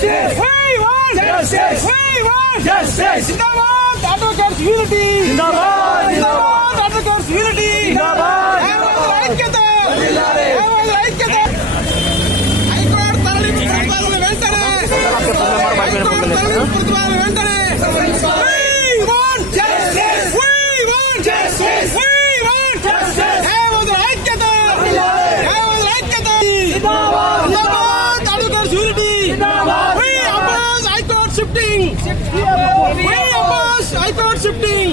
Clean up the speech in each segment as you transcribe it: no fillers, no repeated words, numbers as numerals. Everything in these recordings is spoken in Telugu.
Justice. We want justice. We want justice. Zindabad advocates unity. Zindabad. Zindabad advocates unity. Zindabad. ఐక్యత. ఐక్యత. హైకోర్టు తరలింపు ప్రతిపాదనలు వెంటనే. వెంటనే. We want justice. We want justice. We want justice. ఐక్యత. ఐక్యత. Zindabad. Zindabad advocates unity. Zindabad. We oppose High Court shifting. We oppose High Court shifting.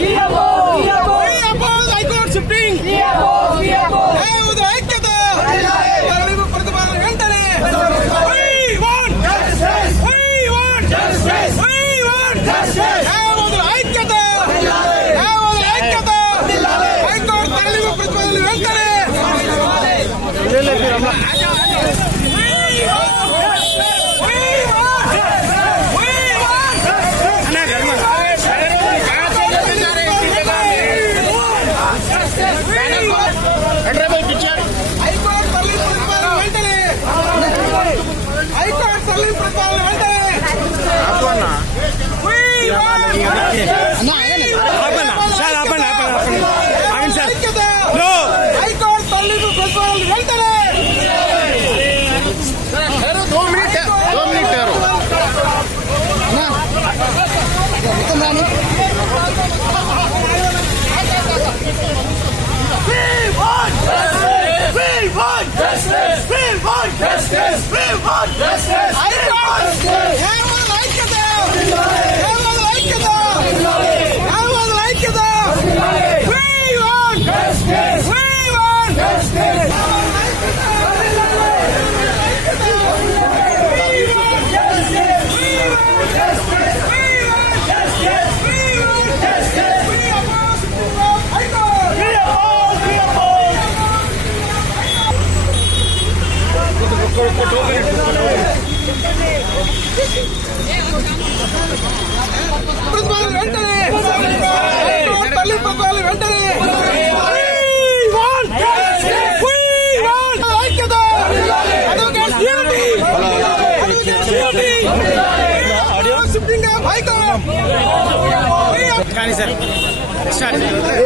We oppose High Court shifting. ఐక్యత. తరలింపు ప్రతిపాదనలు వెంటనే. We want justice. We want justice. We want justice. ఐక్యత. ఐక్యత. హైకోర్టు తరలింపు ప్రతిపాదనలు వెంటనే. Justice! We want justice! We want justice!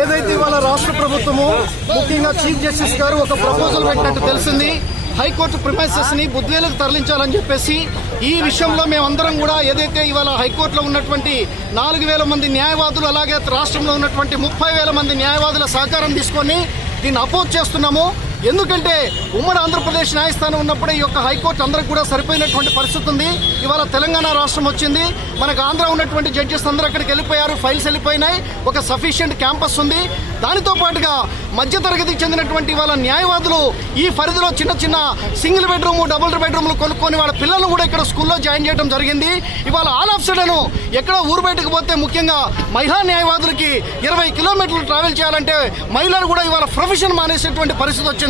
ఏదైతే ఇవాళ రాష్ట్ర ప్రభుత్వము ముఖ్యంగా చీఫ్ జస్టిస్ గారు ఒక ప్రపోజల్ పెట్టినట్టు తెలిసింది. హైకోర్టు ప్రిమైసెస్ ని బుద్వేలకు తరలించాలని చెప్పేసి ఈ విషయంలో మేమందరం కూడా ఏదైతే ఇవాళ హైకోర్టులో ఉన్నటువంటి 4,000 మంది న్యాయవాదులు అలాగే రాష్ట్రంలో ఉన్నటువంటి 30,000 మంది న్యాయవాదుల సహకారం తీసుకొని దీన్ని అపోజ్ చేస్తున్నాము. ఎందుకంటే ఉమ్మడి ఆంధ్రప్రదేశ్ న్యాయస్థానం ఉన్నప్పుడే ఈ యొక్క హైకోర్టు అందరికి కూడా సరిపోయినటువంటి పరిస్థితి ఉంది. ఇవాళ తెలంగాణ రాష్ట్రం వచ్చింది, మనకు ఆంధ్ర ఉన్నటువంటి జడ్జెస్ అందరూ అక్కడికి వెళ్ళిపోయారు, ఫైల్స్ వెళ్ళిపోయినాయి, ఒక సఫిషియెంట్ క్యాంపస్ ఉంది. దానితో పాటుగా మధ్యతరగతికి చెందినటువంటి వాళ్ళ న్యాయవాదులు ఈ పరిధిలో చిన్న చిన్న సింగిల్ బెడ్రూమ్ డబుల్ బెడ్రూమ్లు కొనుక్కొని వాళ్ళ పిల్లలను కూడా ఇక్కడ స్కూల్లో జాయిన్ చేయడం జరిగింది. ఇవాళ ఆల్ ఆఫ్ సడన్ ఎక్కడో ఊరు బయటకు పోతే ముఖ్యంగా మహిళా న్యాయవాదులకి 20 కిలోమీటర్లు ట్రావెల్ చేయాలంటే మహిళలు కూడా ఇవాళ ప్రొఫెషన్ మానేసేటువంటి పరిస్థితి వచ్చింది.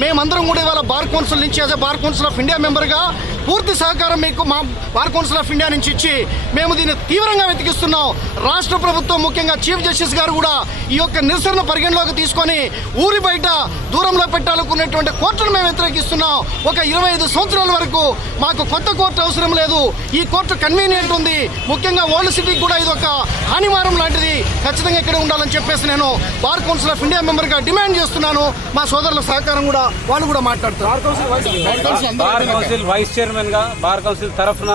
మేమందరం కూడా ఇవాళ బార్ కౌన్సిల్ నుంచి as bar council of India మెంబర్గా పూర్తి సహకారం మీకు మా బార్ కౌన్సిల్ ఆఫ్ ఇండియా నుంచి ఇచ్చి మేము దీన్ని తీవ్రంగా వెతికిస్తున్నాం. రాష్ట్ర ప్రభుత్వం ముఖ్యంగా చీఫ్ జస్టిస్ గారు కూడా ఈ యొక్క నిరసన పరిగణలోకి తీసుకొని ఊరి బయట దూరంలో పెట్టాలనుకున్నటువంటి కోర్టును మేము వ్యతిరేకిస్తున్నాం. ఒక 25 సంవత్సరాల వరకు మాకు కొత్త కోర్టు అవసరం లేదు, ఈ కోర్టు కన్వీనియంట్ ఉంది. ముఖ్యంగా ఓల్డ్ సిటీకి కూడా ఇది ఒక హానివారం లాంటిది, ఖచ్చితంగా ఇక్కడ ఉండాలని చెప్పేసి నేను బార్ కౌన్సిల్ ఆఫ్ ఇండియా మెంబర్గా డిమాండ్ చేస్తున్నాను. మా సోదరుల సహకారం కూడా వాళ్ళు కూడా మాట్లాడుతారు. బార్ కౌన్సిల్ వైస్ చైర్మన్ గా బార్ కౌన్సిల్ తరఫున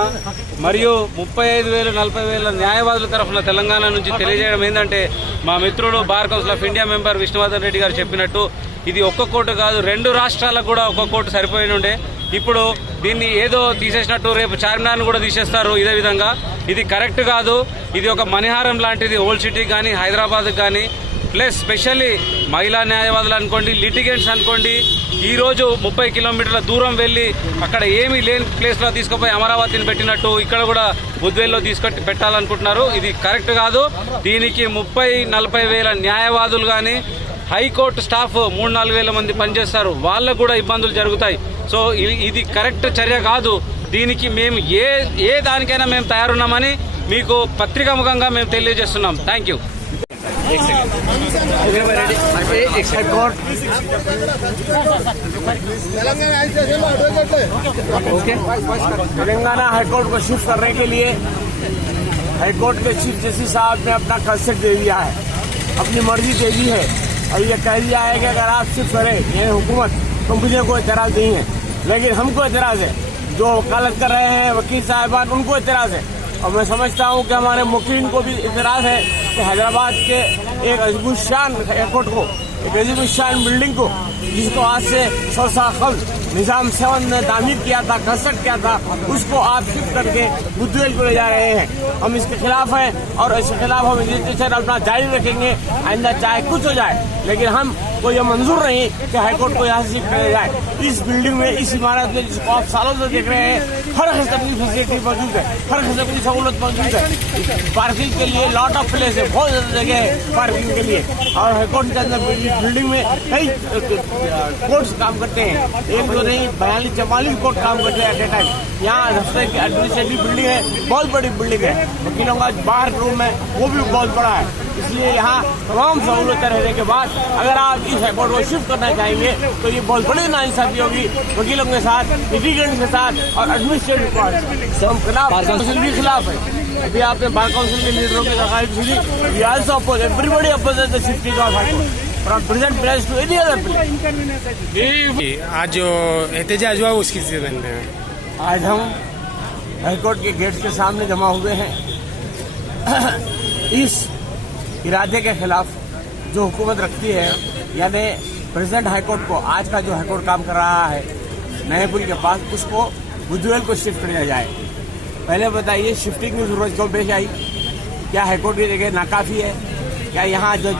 మరియు 35,000 40,000 న్యాయవాదుల తరఫున తెలంగాణ నుంచి తెలియజేయడం ఏంటంటే, మా మిత్రుడు bar council of India member Vishnuvardhan Reddy గారు చెప్పినట్టు ఇది ఒక్క కోర్టు కాదు, 2 రాష్ట్రాలకు కూడా ఒక్క కోర్టు సరిపోయినుండే. ఇప్పుడు దీన్ని ఏదో తీసేసినట్టు రేపు చార్మినార్ను కూడా తీసేస్తారు. ఇదే విధంగా ఇది కరెక్ట్ కాదు. ఇది ఒక మణిహారం లాంటిది ఓల్డ్ సిటీకి కానీ హైదరాబాద్కి కానీ. ప్లస్ స్పెషల్లీ మహిళా న్యాయవాదులు అనుకోండి, లిటిగెంట్స్ అనుకోండి, ఈరోజు 30 కిలోమీటర్ల దూరం వెళ్ళి అక్కడ ఏమీ లేని ప్లేస్లో తీసుకుపోయి అమరావతిని పెట్టినట్టు ఇక్కడ కూడా బుద్వేల్లో పెట్టాలనుకుంటున్నారు. ఇది కరెక్ట్ కాదు. దీనికి 30-40 వేల న్యాయవాదులు కానీ హైకోర్టు స్టాఫ్ 3-4 వేల మంది పనిచేస్తారు, వాళ్ళకు కూడా ఇబ్బందులు జరుగుతాయి. సో ఇది కరెక్ట్ చర్య కాదు. దీనికి మేము ఏ దానికైనా మేము తయారున్నామని మీకు పత్రికాముఖంగా మేము తెలియజేస్తున్నాం. Thank you. तेलंगाना हाईकोर्ट को शिफ्ट करने के लिए हाईकोर्ट के चीफ जस्टिस साहब ने अपना कंसेप्ट दे दिया है, अपनी मर्जी दे दी है और ये कह दिया है कि अगर आप शिफ्ट करें ये हुकूमत तो मुझे कोई एतराज नहीं है, लेकिन हमको एतराज है। जो वकालत कर रहे हैं वकील साहिबान उनको एतराज है और मैं समझता हूँ कि हमारे मुकीन को भी एतराज है कि हैदराबाद के एक अजीबुशान एयरपोर्ट को, एक अजीबुशान बिल्डिंग को, जिसको आज से 100 साल कबल निजाम 7 ने तामीर किया था, कंस्ट्रक्ट किया था, उसको आप शिफ्ट करके बुद्धवेल को ले जा रहे हैं। हम इसके खिलाफ हैं और इसके खिलाफ हम रजिस्ट्रेशन अपना जारी रखेंगे। आइंदा चाहे कुछ हो जाए, लेकिन हम को यह मंजूर नहीं कि हाईकोर्ट को यहाँ से शिफ्ट किया जाए। इस बिल्डिंग में, इस इमारत में, जिसको आप सालों से देख रहे हैं, हर किस्म की फैसिलिटी मौजूद है, हर किस्म की सहूलत मौजूद है। पार्किंग के लिए लॉट ऑफ प्लेस है, बहुत ज्यादा जगह है पार्किंग के लिए। और हाईकोर्ट के अंदर बिल्डिंग में कई कोर्ट्स काम करते हैं, एक दो नहीं 42-44 कोर्ट काम करते हैं एट ए टाइम। यहाँ हफ्ते की एडमिनिस्ट्रेटिव बिल्डिंग है, बहुत बड़ी बिल्डिंग है, वकीलों का बाहर रूम है वो भी बहुत बड़ा है। इसलिए यहाँ तमाम सहूलतें रहने के बाद अगर आप इस हाईकोर्ट को शिफ्ट करना चाहेंगे तो ये बहुत बड़ी नाइंसाफी होगी वकीलों के साथ, लिटिगेंट्स के साथ और एडमिनिस्ट्रेटिव पार्ट। हम खिलाफ, काउंसिल भी खिलाफ है। अभी आपने बार काउंसिल के लीडरों की तकारीर सुनी, we also oppose, everybody opposes the shifting of high court from present place to any other place. आज जो एहतजाज हुआ उसकी जिम्मेदारी में आज हम हाईकोर्ट के गेट के सामने जमा हुए हैं इस इरादे के खिलाफ जो हुकूमत रखती है, यानी प्रेसिडेंट हाईकोर्ट को, आज का जो हाईकोर्ट काम कर रहा है नए पुल के पास, उसको बुद्धवेल को शिफ्ट किया जाए। पहले बताइए शिफ्टिंग की जरूरत क्यों पेश आई? क्या हाईकोर्ट की जगह नाकाफी है? क्या यहाँ जो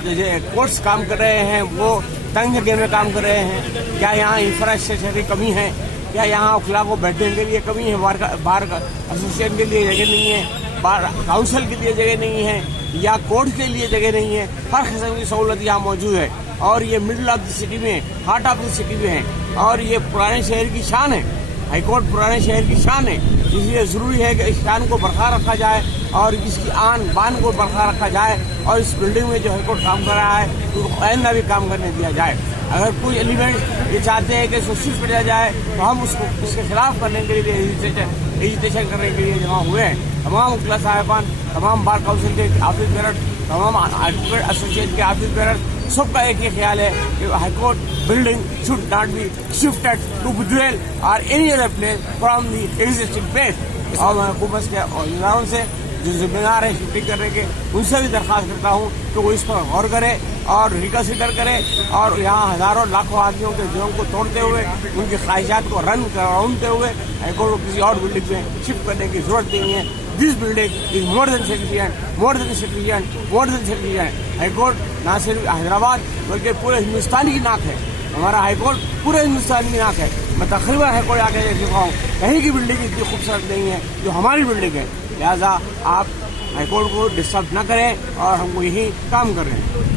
कोर्ट्स काम कर रहे हैं वो तंग जगह में काम कर रहे हैं? क्या यहाँ इंफ्रास्ट्रक्चर की कमी है? क्या यहाँ वकीलों को बैठने के लिए कमी है? बार एसोसिएशन के लिए जगह नहीं है, बार काउंसिल के लिए जगह नहीं है, या कोर्ट के लिए जगह नहीं है। हर किस्म की सहूलत यहाँ मौजूद है और ये मिडिल ऑफ द सिटी में, हार्ट ऑफ द सिटी में है और ये पुराने शहर की शान है। हाईकोर्ट पुराने शहर की शान है, इसलिए जरूरी है कि इस शान को बरकरार रखा जाए और इसकी आन बान को बरकरार रखा जाए और इस बिल्डिंग में जो हाईकोर्ट काम कर रहा है उसको आइंदा भी काम करने दिया जाए। अगर कोई एलिमेंट ये चाहते हैं कि इसको शिफ्ट किया जाए तो हम उसको इसके खिलाफ करने के लिए रजिस्ट्रेशन करने के लिए जमा हुए हैं। तमाम वकील साहिबान, तमाम बार काउंसिल के ऑफिस बेरर, तमाम एडवोकेट एसोसिएशन के ऑफिस बेरर, सबका एक ही ख्याल है कि high court building should not be shifted to Budvel और any other place from the existing place. और मैं हुकूमत के औजारों से जो जिम्मेदार है शिफ्टिंग करने के, उनसे भी दरख्वास्त करता हूँ कि वो इस पर गौर करे और रिकन्सिडर करे और यहाँ हजारों लाखों आदमियों के दिलों को तोड़ते हुए, उनकी ख्वाहिशात को रन कराते हुए हाईकोर्ट को किसी और बिल्डिंग में शिफ्ट करने की जरूरत नहीं है। This building is more than sufficient, more than sufficient, more than sufficient. High court न सिर्फ हैदराबाद बल्कि पूरे हिंदुस्तान की नाक है। हमारा हाईकोर्ट पूरे हिंदुस्तान की नाक है। मैं तकरीबन हाईकोर्ट आके देख चुका हूँ, कहीं की बिल्डिंग इतनी खूबसूरत नहीं है जो हमारी बिल्डिंग है। लिहाजा आप हाईकोर्ट को डिस्टर्ब न करें और हमको यही काम कर रहे हैं।